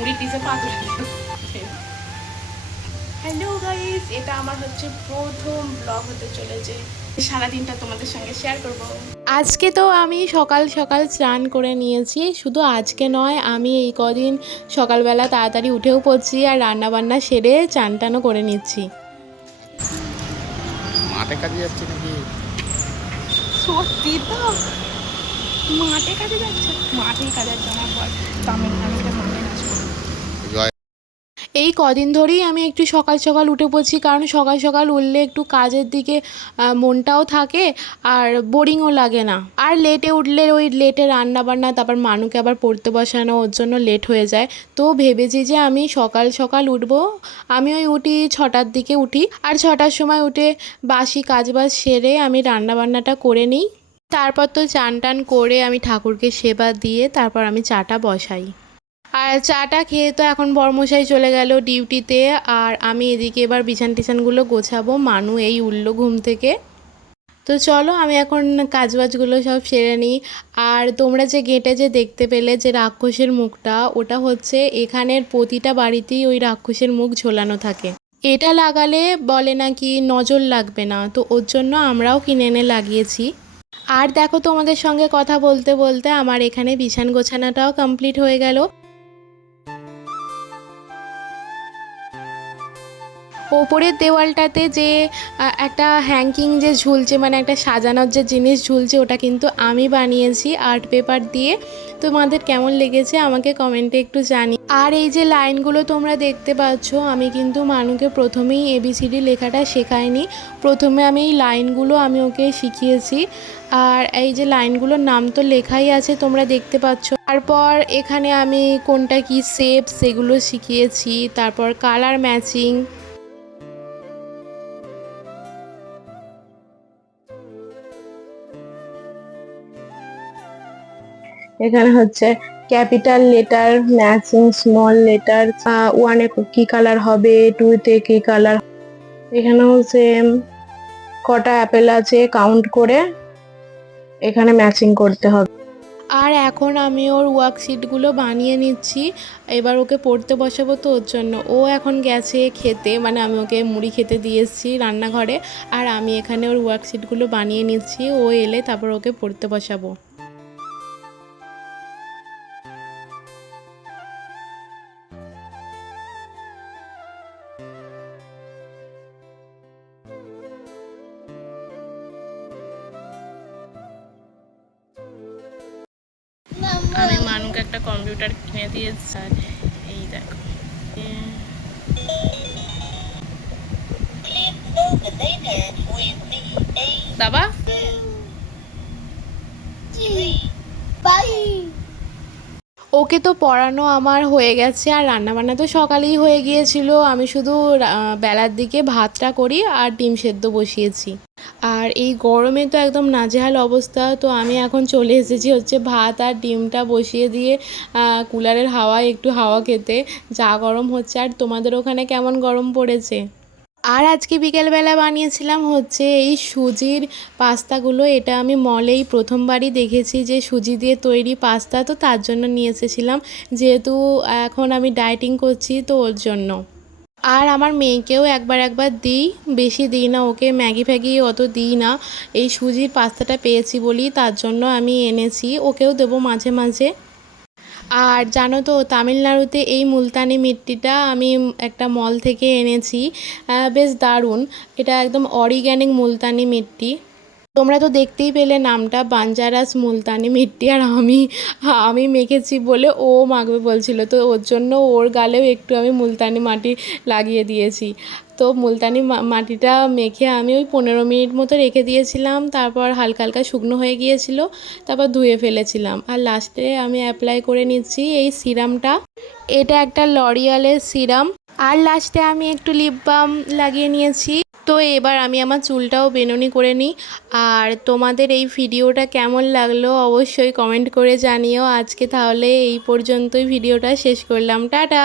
মুড়ি টিসে পাগল। Hello guys, এটা আমার হচ্ছে প্রথম ব্লগ হতে চলেছে। সারাদিনটা তোমাদের সঙ্গে শেয়ার করব। আজকে তো আমি সকাল সকাল স্নান করে নিয়েছি। শুধু আজকে নয়, আমি এই কদিন সকালবেলা তাড়াতাড়ি উঠেও পড়ছি আর রান্নাবান্না সেরে চান টানও করে নিচ্ছি। মাঠে কাজে যাচ্ছে নাকি? সত্যি তো, মাঠে কাজে যাচ্ছে। মাঠে কাজের জন্য পর তামিলনাড়ুতে মাঠে কাজ করবো। জয়। এই কদিন ধরেই আমি একটু সকাল সকাল উঠে পড়ছি, কারণ সকাল সকাল উঠলে একটু কাজের দিকে মনটাও থাকে আর বোরিংও লাগে না। আর লেটে উঠলে ওই লেটে রান্না বান্না, তারপর মানুকে আবার পড়তে বসানো, ওর জন্য লেট হয়ে যায়। তো ভেবেছি যে আমি সকাল সকাল উঠবো। আমি ওই উঠি 6টার দিকে উঠি, আর 6টার সময় উঠে বাসি কাজবাজ সেরে আমি রান্না বান্নাটা করে নিই। তারপর তো চান টান করে আমি ঠাকুরকে সেবা দিয়ে তারপর আমি চাটা বসাই। আর চাটা খেয়ে তো এখন বরমশাই চলে গেল ডিউটিতে, আর আমি এদিকে এবার বিছান টিছানগুলো গোছাবো। মানু এই উঠল ঘুম থেকে। তো চলো আমি এখন কাজবাজগুলো সব সেরে নিই। আর তোমরা যে গেটে যে দেখতে পেলে যে রাক্ষসের মুখটা, ওটা হচ্ছে এখানের প্রতিটা বাড়িতেই ওই রাক্ষসের মুখ ঝোলানো থাকে। এটা লাগালে বলে নাকি নজর লাগবে না, তো ওর জন্য আমরাও কিনে এনে লাগিয়েছি। আর দেখো, তোমাদের সঙ্গে কথা বলতে বলতে আমার এখানে বিছান গোছানোটাও কমপ্লিট হয়ে গেল। ওপরের দেওয়ালটাতে যে একটা হ্যাঙ্কিং যে ঝুলছে, মানে একটা সাজানোর যে জিনিস ঝুলছে, ওটা কিন্তু আমি বানিয়েছি আর্ট পেপার দিয়ে। তোমাদের কেমন লেগেছে আমাকে কমেন্টে একটু জানি। আর এই যে লাইনগুলো তোমরা দেখতে পাচ্ছ, আমি কিন্তু মানুকে প্রথমেই ABCD লেখাটা শেখাইনি। প্রথমে আমি এই লাইনগুলো আমি ওকে শিখিয়েছি। আর এই যে লাইনগুলোর নাম তো লেখাই আছে, তোমরা দেখতে পাচ্ছ। তারপর এখানে আমি কোনটা কি শেপ সেগুলো শিখিয়েছি, তারপর কালার ম্যাচিং। এখানে হচ্ছে capital letter matching small letter, ওয়ানে কি কালার হবে, টুতে কি কালার। এখানেও সেম, কটা অ্যাপেল আছে কাউন্ট করে এখানে ম্যাচিং করতে হবে। আর এখন আমি ওর ওয়ার্কশিটগুলো বানিয়ে নিচ্ছি। এবার ওকে পড়তে বসাবো, তো ওর জন্য ও এখন গেছে খেতে, মানে আমি ওকে মুড়ি খেতে দিয়ে এসেছি রান্নাঘরে। আর আমি এখানে ওর ওয়ার্কশিটগুলো বানিয়ে নিচ্ছি, ও এলে তারপর ওকে পড়তে বসাবো। আমি মানুকে একটা কম্পিউটার কিনে দিয়েছি। আর এই দেখো, বাবা ওকে তো পড়ানো আমার হয়ে গেছে, আর রান্নাবান্না তো সকালেই হয়ে গিয়েছিল। আমি শুধু বেলার দিকে ভাতটা করি আর ডিম সেদ্ধ বসিয়েছি। আর এই গরমে তো একদম নাজেহাল অবস্থা। তো আমি এখন চলে এসেছি হচ্ছে ভাত আর ডিমটা বসিয়ে দিয়ে কুলারের হাওয়ায় একটু হাওয়া খেতে। যা গরম হচ্ছে। আর তোমাদের ওখানে কেমন গরম পড়েছে? আর আজকে বিকেলবেলা বানিয়েছিলাম হচ্ছে এই সুজির পাস্তাগুলো। এটা আমি মলেই প্রথমবারই দেখেছি যে সুজি দিয়ে তৈরি পাস্তা, তো তার জন্য নিয়ে এসেছিলাম। যেহেতু এখন আমি ডায়েটিং করছি, তো ওর জন্য। আর আমার মেয়েকেও একবার একবার দিই, বেশি দিই না ওকে, ম্যাগি ফ্যাগি অত দিই না। এই সুজির পাস্তাটা পেয়েছি বলি তার জন্য আমি এনেছি, ওকেও দেবো মাঝে মাঝে। আর জানো তো, তামিলনাড়ুতে এই মুলতানি মিট্টিটা আমি একটা মল থেকে এনেছি। বেশ দারুণ, এটা একদম অর্গানিক মুলতানি মিট্টি। তোমরা তো দেখতেই পেলে নামটা, বাঞ্জারাস মুলতানি মিট্টি। আর আমি মেখেছি বলে ও মাখবে বলছিল, তো ওর জন্য ওর গালেও একটু আমি মুলতানি মাটি লাগিয়ে দিয়েছি। তো মুলতানি মাটিটা মেখে আমি ওই 15 মিনিট মতো রেখে দিয়েছিলাম। তারপর হালকা হালকা শুকনো হয়ে গিয়েছিল, তারপর ধুয়ে ফেলেছিলাম। আর লাস্টে আমি অ্যাপ্লাই করে নিচ্ছি এই সিরামটা। এটা একটা লরিয়ালের সিরাম। আর লাস্টে আমি একটু লিপ বাম লাগিয়ে নিয়েছি। তো এবার আমি আমার চুলটাও বেনুনি করে নিই। আর তোমাদের এই ভিডিওটা কেমন লাগলো অবশ্যই কমেন্ট করে জানিও। আজকে তাহলে এই পর্যন্তই ভিডিওটা শেষ করলাম, টাটা।